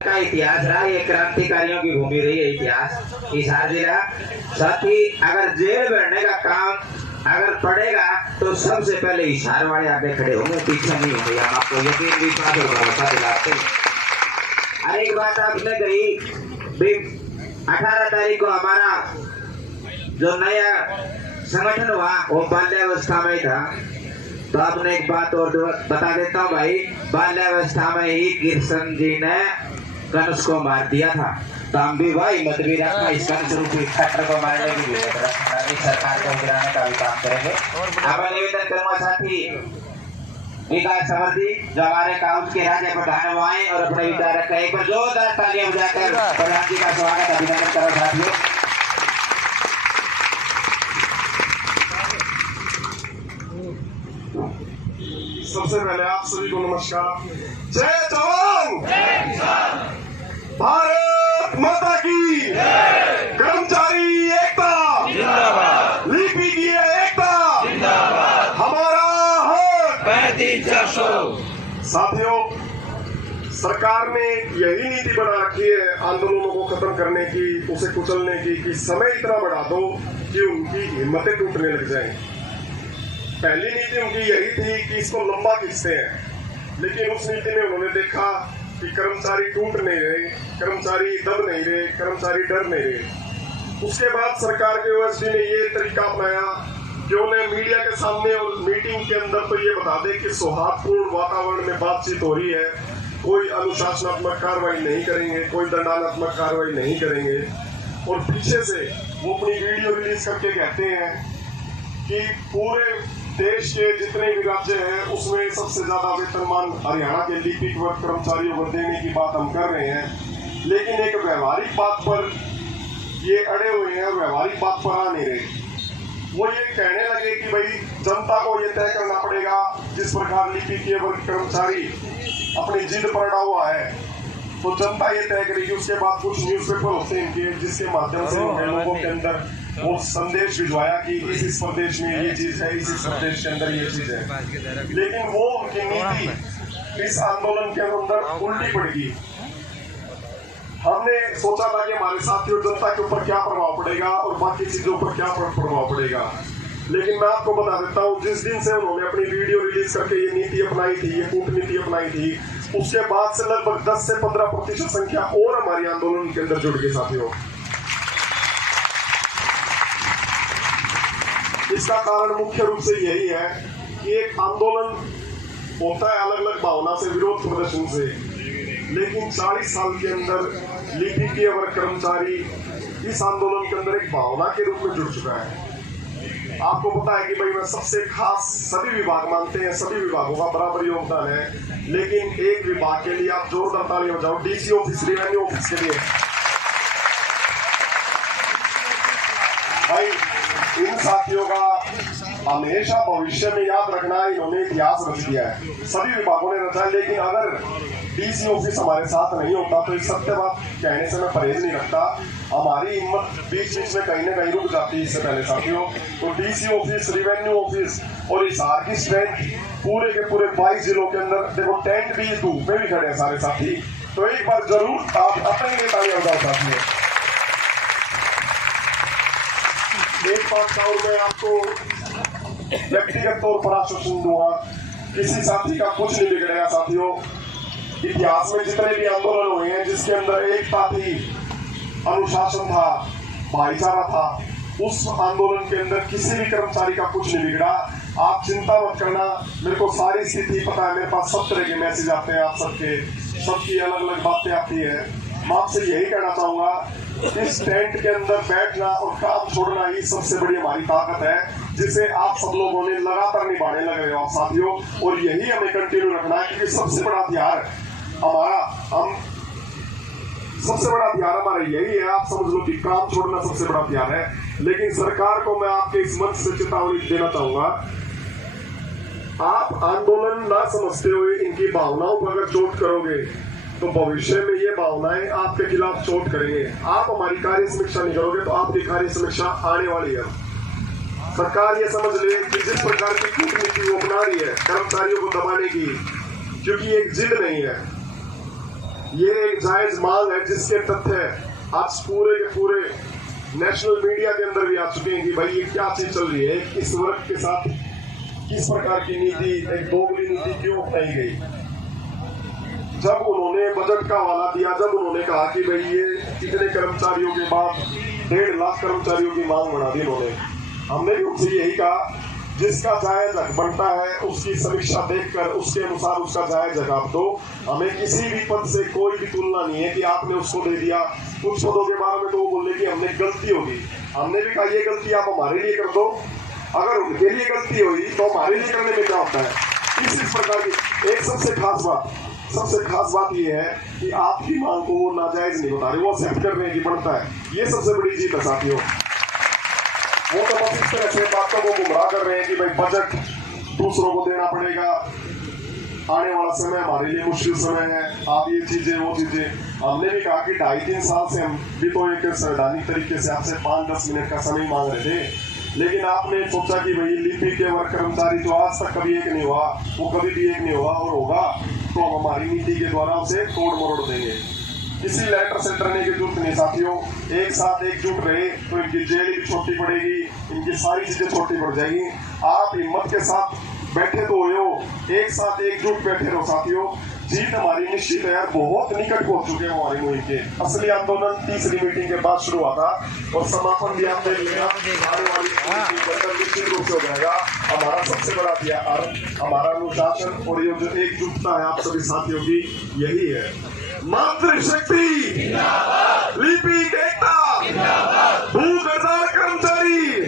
का इतिहास रहा, ये क्रांतिकारियों की भूमि रही है इतिहास हिसार जिला। साथ ही अगर जेल भरने का काम अगर पड़ेगा तो सबसे पहले हिसार वाले आगे खड़े होंगे, पीछे नहीं होंगे। हम आपको यकीन विश्वास और भरोसा दिलाते हैं। और एक बात आपने कही भी 18 तारीख को हमारा जो नया संगठन हुआ वो बाल्यावस्था में था। तो आपने एक बात और बता देता हूँ भाई, बाल्यावस्था में ही कृष्ण जी ने कंस को मार दिया था। तो हम भी भाई मत भी रखना, इस कंस रूपी खट्टर को मारने की भी सरकार को गिराने का भी काम करेंगे। अब मैं निवेदन करूंगा साथी विकास समर्थी जो हमारे काउंसिल के राज्य प्रधान वो आए और अपने विचार रखें। एक बार जोरदार तालियां बजाकर प्रधान जी का स्वागत अभिनंदन करो साथियों। सबसे पहले आप सभी को नमस्कार। जय जवान, भारत माता की, कर्मचारी एकता, लिपि की एकता, हमारा हक 35,400। साथियों, सरकार ने यही नीति बना रखी है आंदोलनों को खत्म करने की, उसे कुचलने की, कि समय इतना बढ़ा दो कि उनकी हिम्मतें टूटने लग जाएं। पहली नीति उनकी यही थी कि इसको लंबा खींचते हैं, लेकिन उस नीति में उन्होंने देखा कि कर्मचारी टूट नहीं रहे, कर्मचारी दब नहीं रहे, कर्मचारी डर नहीं रहे। उसके बाद सरकार के ओएसडी ने ये तरीका अपनाया कि उन्हें मीडिया के सामने और मीटिंग के अंदर तो ये बता दे कि सौहार्दपूर्ण वातावरण में बातचीत हो रही है, कोई अनुशासनात्मक कार्रवाई नहीं करेंगे, कोई दंडात्मक कार्रवाई नहीं करेंगे। और पीछे से वो अपनी वीडियो रिलीज करके कहते हैं कि पूरे देश के जितने भी राज्य हैं उसमें सबसे ज्यादा वेतनमान हरियाणा के लिपिक वर्ग कर्मचारियों को देने की बात हम कर रहे हैं। लेकिन एक व्यवहारिक बात पर ये अड़े हुए हैं, व्यवहारिक बात पर आ नहीं रहे। वो ये कहने लगे कि भाई जनता को ये तय करना पड़ेगा, जिस प्रकार लिपिक वर्ग कर्मचारी अपनी जिद पर अड़ा हुआ है तो जनता ये तय करेगी। उसके बाद कुछ न्यूज़पेपर होते हैं इनके, जिसके माध्यम से लोगों के अंदर वो संदेश भिजवाया कि इस प्रदेश में ये चीज है, इस प्रदेश के अंदर ये चीज है। लेकिन वो उनकी नीति इस आंदोलन के अंदर उल्टी पड़ गई। हमने सोचा था कि हमारे साथियों जनता के ऊपर क्या प्रभाव पड़ेगा और बाकी चीजों पर क्या प्रभाव पड़ेगा, लेकिन मैं आपको बता देता हूँ जिस दिन से उन्होंने अपनी वीडियो रिलीज करके ये नीति अपनाई थी, ये कूटनीति अपनाई थी, उसके बाद से लगभग 10 से 15% संख्या और हमारी आंदोलन के अंदर जुड़ गई साथियों। इसका कारण मुख्य रूप से यही है कि एक आंदोलन होता है अलग अलग भावना से, विरोध प्रदर्शन से, लेकिन 40 साल के अंदर लिपिकीय वर्ग कर्मचारी इस आंदोलन के अंदर एक भावना के रूप में जुड़ चुका है। आपको पता है कि भाई मैं सबसे खास सभी विभाग मानते हैं, सभी विभागों का बराबर योगदान है, लेकिन एक विभाग के लिए आप जोरदार ताली बजाओ, डीसी ऑफिस, रेवेन्यू ऑफिस के लिए। भाई इन साथियों का हमेशा भविष्य में याद रखना, इन्होंने इतिहास रच दिया है, सभी विभागों ने रचा है। लेकिन अगर डीसी ऑफिस हमारे साथ नहीं होता तो इस सत्य बात कहने से मैं परहेज नहीं रखता, हमारी हिम्मत बीच बीच में कहीं ना कहीं रुक जाती है। इससे पहले साथियों तो डीसी ऑफिस, रेवेन्यू ऑफिस और हिसार की स्ट्रेंथ पूरे के पूरे 22 जिलों के अंदर, देखो टेंट भी धूप में भी खड़े हैं सारे साथी। तो एक बार जरूर आप अपने लिए तालियां बजाओ साथियों। एक बात का और मैं आपको व्यक्तिगत तौर पर आश्वासन दूंगा, किसी साथी का कुछ नहीं बिगड़ेगा साथियों। इतिहास में जितने भी आंदोलन हुए हैं जिसके अंदर एकता थी, अनुशासन था, भाईचारा था, उस आंदोलन के अंदर किसी भी कर्मचारी का कुछ नहीं बिगड़ा। आप चिंता मत करना, मेरे को सारी स्थिति पता है, मेरे पास सब तरह के मैसेज आते हैं, आप सबकी अलग अलग बातें आती है। मैं आपसे यही कहना चाहूंगा, इस टेंट के अंदर बैठना और काम छोड़ना ही सबसे बड़ी हमारी ताकत है, जिसे आप सब लोगों ने लगातार निभाने लगे हो साथियों। और यही हमें कंटिन्यू रखना है, क्योंकि सबसे बड़ा हथियार हमारा यही है। आप समझ लो कि काम छोड़ना सबसे बड़ा हथियार है। लेकिन सरकार को मैं आपके इस मंच से चेतावनी देना चाहूंगा, आप आंदोलन ना समझते हुए इनकी भावनाओं पर अगर चोट करोगे तो भविष्य में ये भावनाएं आपके खिलाफ चोट करेंगे। आप हमारी कार्य समीक्षा नहीं करोगे तो आपकी कार्य समीक्षा आने वाली है। सरकार ये समझ ले कि जिस प्रकार की कूटनीति वो अपना रही है कर्मचारियों को दबाने की, क्योंकि एक जिद नहीं है, ये एक जायज मांग है जिसके तथ्य आज पूरे के पूरे नेशनल मीडिया के अंदर भी आ चुके हैं कि भाई ये क्या चीज चल रही है, इस वर्ग के साथ किस प्रकार की नीति, एक दोगली नीति क्यों अपनाई गई। जब उन्होंने बजट का हवाला दिया, जब उन्होंने कहा कि भाई ये कितने कर्मचारियों के बाद 1.5 लाख कर्मचारियों की मांग बढ़ा दी उन्होंने, हमने भी उनसे यही कहा जिसका जायज हक बनता है उसकी समीक्षा देखकर उसके अनुसार उसका जायज हक आप दो। हमें किसी भी पद से कोई भी तुलना नहीं है कि आपने उसको दे दिया। कुछ पदों के बारे में तो वो बोले कि हमने गलती होगी, हमने भी कहा ये गलती आप हमारे लिए कर दो, अगर उनके लिए गलती हुई तो हमारे लिए करने में क्या होता है। इस प्रकार की एक सबसे खास बात ये है कि आपकी मांग को वो नाजायज नहीं बता रहे, वो एक्सेप्ट करने की बनता है। ये सबसे बड़ी जीत है साथियों। वो तो बस इस तरह से बातों को गुमराह कर रहे हैं कि भाई बजट दूसरों को देना पड़ेगा, आने वाला समय हमारे लिए मुश्किल समय है, आप ये चीजें वो चीजें। हमने भी कहा कि 2.5-3 साल से हम भी तो एक संवैधानिक तरीके से आपसे 5-10 मिनट का समय मांग रहे थे, लेकिन आपने सोचा कि भाई लिपि के वर्ग कर्मचारी जो आज तक कभी एक नहीं हुआ वो कभी भी एक नहीं हुआ और होगा तो हम हमारी नीति के द्वारा उसे तोड़ मरोड़ देंगे। किसी लेटर से डरने की जरूरत नहीं साथियों, एक साथ एकजुट रहे तो इनकी जेल भी छोटी पड़ेगी, इनकी सारी चीजें छोटी पड़ जाएगी। आप हिम्मत के साथ बैठे तो हो, एक साथ एकजुट बैठे रहो साथियों। जीत हमारी निश्चित है यार, बहुत निकट पहुंच चुके हैं हमारी मुहिम के। असली आंदोलन तीसरी मीटिंग के बाद शुरू हुआ था और समापन भी आप देख लेना निश्चित रूप से हो जाएगा। हमारा सबसे बड़ा हथियार हमारा अनुशासन और ये जो एकजुटता है आप सभी साथियों की, यही है। मातृशक्ति लिपिक एकता, भूख हड़ताल कर्मचारी,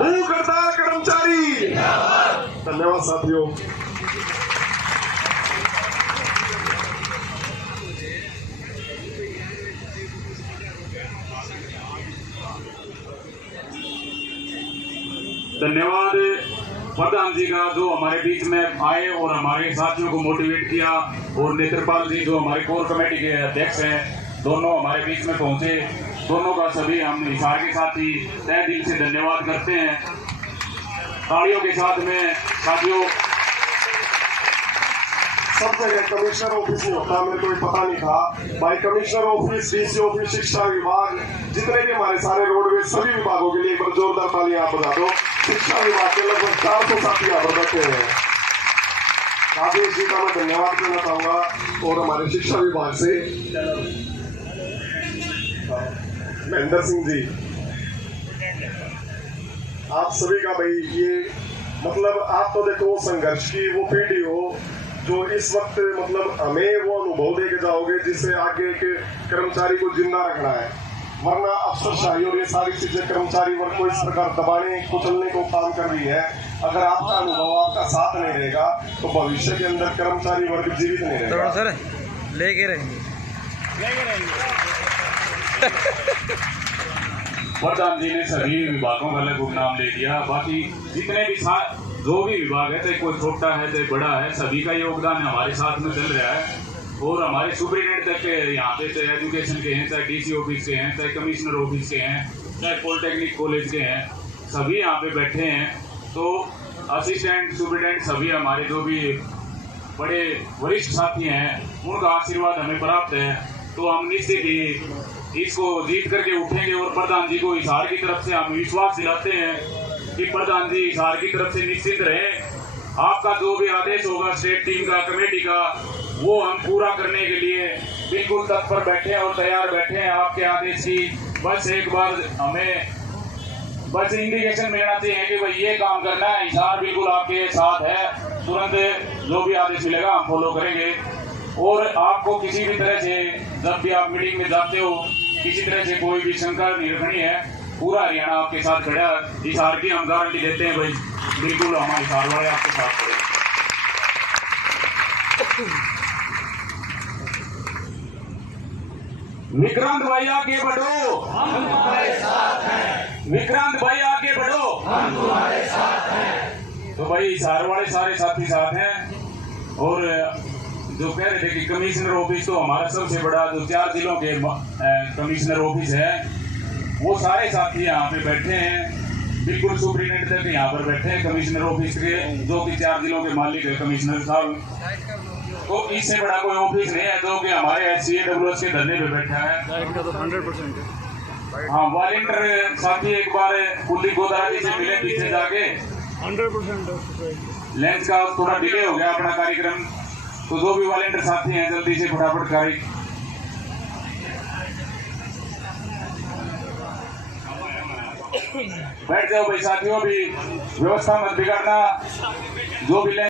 भूख हड़ताल कर्मचारी। धन्यवाद साथियों। धन्यवाद प्रधान जी का जो हमारे बीच में आए और हमारे साथियों को मोटिवेट किया, और नेत्रपाल जी जो हमारे कोर कमेटी के अध्यक्ष हैं, दोनों हमारे बीच में पहुंचे। दोनों का सभी हम हिसार के साथ ही तहे दिल से धन्यवाद करते हैं। तालियों के साथ में साथियों। सब जगह कमिश्नर ऑफिस नहीं होता, मेरे को पता नहीं था भाई। कमिश्नर ऑफिस, डीसी ऑफिस, शिक्षा विभाग, जितने भी हमारे सारे रोडवेज सभी विभागों के लिए एक बार जोरदार तालियां आप बजा दो। शिक्षा विभाग के लगभग 400 साथी यहाँ पर बैठे हैं। राजेश जी का मैं धन्यवाद करना चाहूंगा और हमारे शिक्षा विभाग से महेंद्र सिंह जी, आप सभी का भाई ये मतलब आप तो देखो संघर्ष की वो पीढ़ी हो जो इस वक्त मतलब हमें वो अनुभव दे के जाओगे जिससे आगे के कर्मचारी को जिंदा रखना है, वरना अफसरशाही और ये सारी चीजें कर्मचारी वर्ग को इस प्रकार दबाने कुचलने को काम कर रही है। अगर आपका अनुभव आपका साथ नहीं रहेगा तो भविष्य के अंदर कर्मचारी वर्ग जीवित नहीं रहेगा। सर लेके रहेंगे। प्रधान जी ने सभी विभागों का अलग नाम ले दिया। बाकी जितने भी जो भी विभाग है, चाहे कोई छोटा है चाहे बड़ा है, सभी का योगदान हमारे साथ में चल रहा है। और हमारे सुप्रीडेंट तक के यहाँ पे चाहे एजुकेशन के हैं, चाहे डीसी ऑफिस के हैं, चाहे कमिश्नर ऑफिस के हैं, चाहे पॉलिटेक्निक कॉलेज के हैं, सभी यहाँ पे बैठे हैं। तो असिस्टेंट सुप्रीडेंट सभी हमारे जो भी बड़े वरिष्ठ साथी हैं उनका आशीर्वाद हमें प्राप्त है। तो हम निश्चित ही इसको जीत करके उठेंगे और प्रधान जी को हिसार की तरफ से हम विश्वास दिलाते हैं कि प्रधान जी हिसार की तरफ से निश्चित रहे। आपका जो भी आदेश होगा स्टेट टीम का, कमेटी का, वो हम पूरा करने के लिए बिल्कुल तत्पर बैठे हैं और तैयार बैठे हैं आपके आदेश की। बस एक बार हमें बस इंडिकेशन मिलना चाहिए कि भाई ये काम करना है, हिसार बिल्कुल आपके साथ है। तुरंत जो भी आदेश मिलेगा हम फॉलो करेंगे। और आपको किसी भी तरह से जब भी आप मीटिंग में जाते हो किसी तरह से कोई भी शंका नहीं रखनी है। पूरा हरियाणा आपके साथ खड़ा है, हिसार की हम गारंटी देते हैं भाई, बिल्कुल हमारे हिसार वाले आपके साथ खड़े। विक्रांत भाई आगे बढ़ो, हम तुम्हारे साथ हैं। विक्रांत भाई आगे बढ़ो, हम तुम्हारे साथ हैं। तो भाई हिसार वाले सारे साथी साथ हैं। और जो कह रहे थे कि कमिश्नर ऑफिस तो हमारा सबसे बड़ा जो 4 जिलों के कमिश्नर ऑफिस है, वो सारे साथी यहाँ पे बैठे हैं। बिल्कुल सुप्रीडेंट तक यहाँ पर बैठे हैं कमिश्नर ऑफिस के, जो कि 4 जिलों के मालिक है कमिश्नर साहब। तो इससे बड़ा कोई ऑफिस नहीं है जो कि हमारे HCAWS के धरने पे बैठा है। लाइट का तो 100% है। हाँ, वॉलंटियर साथी एक बार कुल्ली गोदारा जी से मिले पीछे जाके, 100% लंच का थोड़ा डिले हो गया अपना कार्यक्रम, तो जो भी वॉलंटियर साथी हैं जल्दी से फटाफट कार्य बैठ जाओ भाई साथियों, भी व्यवस्था मत बिगाड़ना, जो भी